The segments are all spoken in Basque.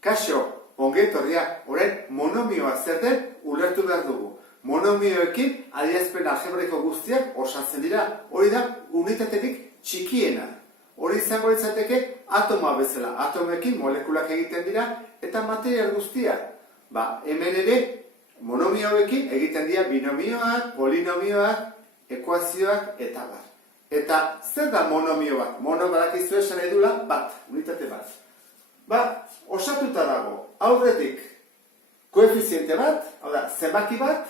Kaixo, ongetorria, orain monomioa zer den ulertu behar dugu. Monomioekin adierazpen algebraiko guztiak osatzen dira, hori da unitaterik txikiena. Hori izango litzateke atomoa bezala, atomekin molekulak egiten dira eta material guztia. Hemen ere monomioekin egiten dira binomioak, polinomioak, ekuazioak eta bar. Eta zer da monomio bat? Mono badakizu esan edula bat, unitate bat. Osatuta dago, aurretik koefiziente bat, hau da, zenbaki bat,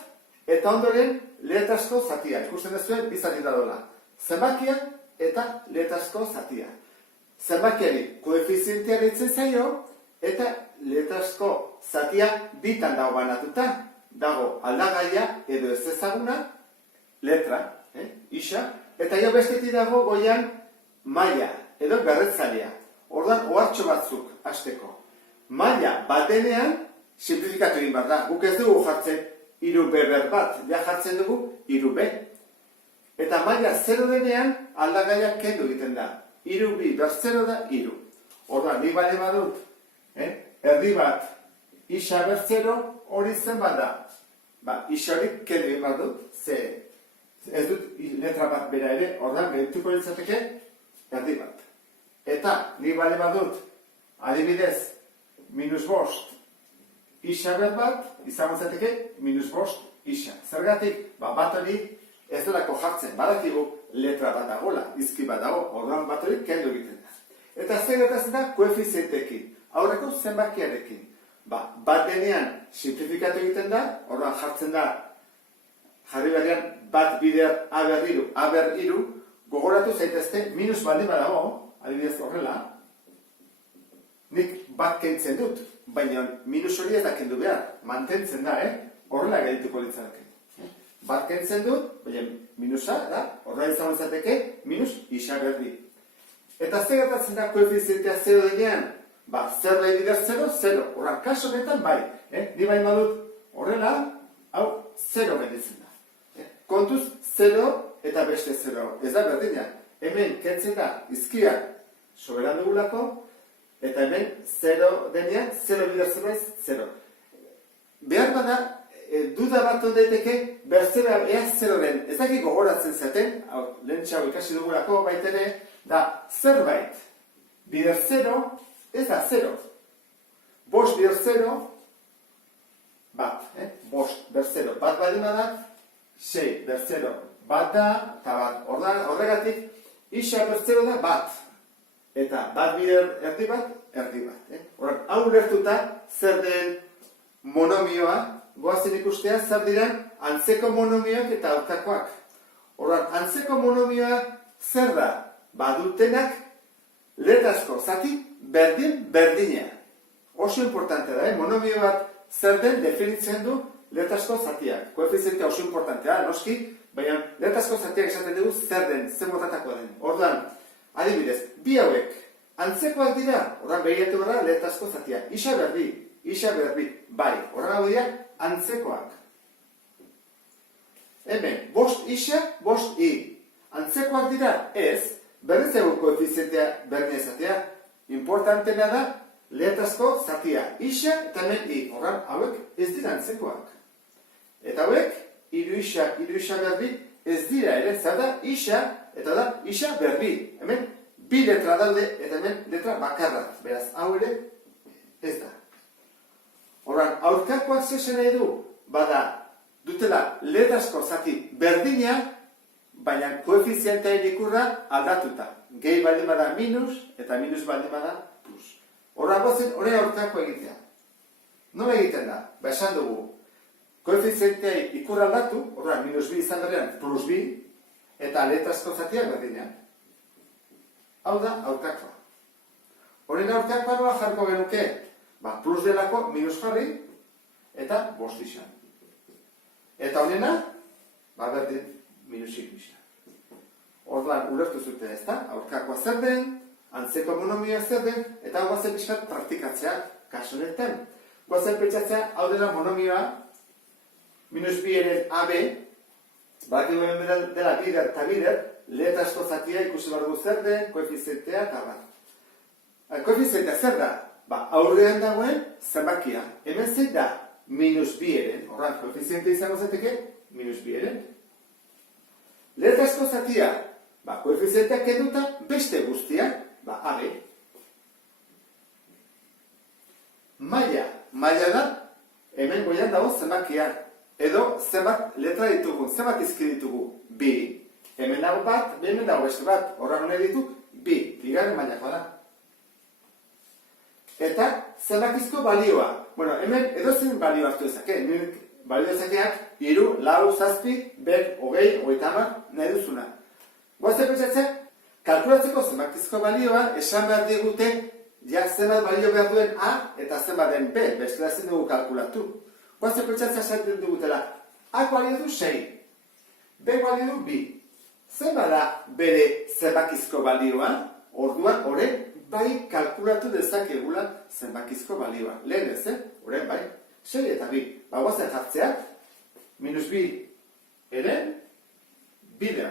eta ondoren letrazko zatia. Ikusten duzuen, bi zati dadola. Zenbakia eta letrazko zatia. Zenbakiari koefizientea deitzen zaio, eta letrazko zatia bitan dago banatuta. Dago aldagaia edo ez ezaguna, letra, isa, eta jo bestetik dago goian maila edo berretzailea. Orduan, ohartxo batzuk hasteko. Maila batenean simplifikatu egin behar da. Guk ez dugu jartzen 3b bat, ja jartzen dugu 3b. Eta maila 0 denean aldagaia kendu egiten da. 3b ber 0 da 3. Orduan, nik bale badut, erdi bat isa ber 0 hori zen bat da. Isa hori kendu egin behar dut, ze ez dut letra bat bera ere, orduan, behituko litzateke erdi bat. Eta, nik bale badut, adibidez, -5 isa ber bat, izango zateke -5 isa. Zergatik, bat hori ez delako jartzen, badakigu letra bat dagoela, izki bat dago, orduan bat hori kendu egiten da. Eta zer gertatzen da koefizientekin, aurreko zenbakiarekin. Bat denean simplifikatu egiten da, orduan jartzen da, jarri berean bat bider a ber hiru, gogoratu zaitezte, minus baldin badago, adibidez horrela, nik bat kentzen dut, baina minus hori ez da kendu behar, mantentzen da, horrela gaituko litzateke. Bat kentzen dut, baina minusa da, horrela izango litzateke, minus isa berdi. Eta zer gertatzen da koefizientea 0 denean? 0 bider 0, 0. Horran, kaso honetan bai. Ni bain badut horrela, hau 0 gelditzen da. Kontuz 0 eta beste 0. Ez da berdina. Hemen kentzen da izkiak soberan dugulako, eta hemen 0 denean, 0 bider 0 ez, 0. Behar bada, duda bat daiteke ber 0 ea 0-ren. Ez daki gogoratzen zaten, lehen txau ikasi dugulako baitere, da zerbait bider 0 ez da 0. Bost bider 0, bat, bost ber 0, bat baldin bada, 6 ber 0, bat da, eta bat, horregatik, isa ber 0 da bat. Eta bat bider erdi bat. Horren, hau lertuta, zer den monomioa, goazen ikustea, zer diren antzeko monomioak eta aurkakoak. Horren, antzeko monomioa zer da? Badutenak letrazko zati berdina. Oso importante da, monomio bat zer den definitzen du letrazko zatiak. Koefizientea oso importantea, noski, baina letrazko zatiak esaten dugu zer den, zer motatako den. Orduan, adibidez, bi hauek antzekoak dira, horran behiratu gara letrazko zatia. Isa berbi, bai, horran hau dira antzekoak. Hemen, bost isa, bost i. Antzekoak dira, ez, berriz egu koefizientea berdina zatia. Importantena da letrazko zatia. Isa eta hemen i, horran hauek ez dira antzekoak. Eta hauek, hiru isa berbi, ez dira ere, zer da isa, eta da isa berbi. Hemen, bi letra daude, eta hemen letra bakarra. Beraz, hau ere, ez da. Horran, aurkakoak zesan nahi du, bada, dutela letrazko zati berdina, baina koefizientea ikurra aldatuta. Gehi baldin bada minus, eta minus baldin bada plus. Horran gozen, hori aurkako egitea. Nola egiten da? Esan dugu, koefizientea ikurra aldatu, horran, minus bi izan berrean, plus bi, eta letrazko zatia berdina. Hau da, aurkakoa. Horren aurkakoa nola jarko genuke? Plus delako minus jarri, eta bost izan. Eta honena, berdin, minusik izan. Orduan, ulertu zute ez da, aurkakoa zer den, antzeko monomioa zer den, eta hau guazen pixkat praktikatzea kaso honetan. Guazen pentsatzea, hau dela monomioa, minus bi eren AB, baki hemen dela bider eta bider, letrazko zatia ikusi behar dugu zer den, koefizientea eta bat. Koefizientea zer da? Ba, aurrean dagoen zenbakia. Hemen zein da minus bi eren. Horran, koefiziente izango zateke, minus bi eren. Letrazko zatia, ba, koefizienteak kenduta beste guztiak, ba, abe. Maila. Maila da, hemen goian dago zenbakia. Edo zenbat letra ditugu, zenbat izki ditugu, bi. Hemen dago bat, hemen dago beste bat. Horran hone ditu, bi. Bigarren mailakoa da. Eta zenbakizko balioa. Bueno, hemen edozein balio hartu ezake. Balio ezakeak, 3, 4, 7, 5, 20, 30, nahi duzuna. Goazen pentsatzea, kalkulatzeko zenbakizko balioa esan behar digute ja zenbat balio behar duen A eta zenbat den B. Bestela ezin dugu kalkulatu. Goazen pentsatzea esaten dugutela. A balio du 6. B balio du 2. Zenbat da bere zenbakizko balioa? Orduan, orain bai kalkulatu dezakegula zenbakizko balioa. Lehen ez, orain bai. 6 eta 2. Ba, guazen jartzea. Minus 2 eren, bider.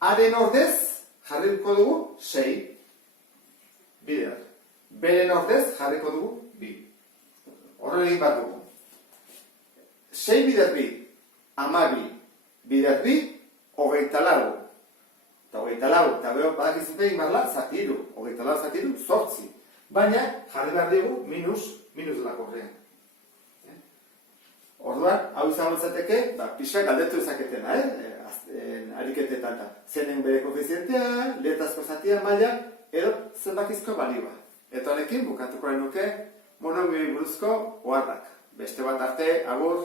Haren ordez jarriko dugu 6. Bider. Beren ordez jarriko dugu 2. Horren egin bat dugu. 6 bider 2. 12. Bider 2. 24. Eta 24, eta beho badakizute egin barla, zatiru. 24 zatiru, 8. Baina, jarri behar dugu, minus delako horrean. Orduan, hau izango zateke, pixka galdetu ezaketena, ariketetan da. Zenen bere koefizientea, letrazko zatia, maila, edo zenbakizko balioa. Eta honekin, bukatuko nuke monomioi buruzko oharrak. Beste bat arte, agur.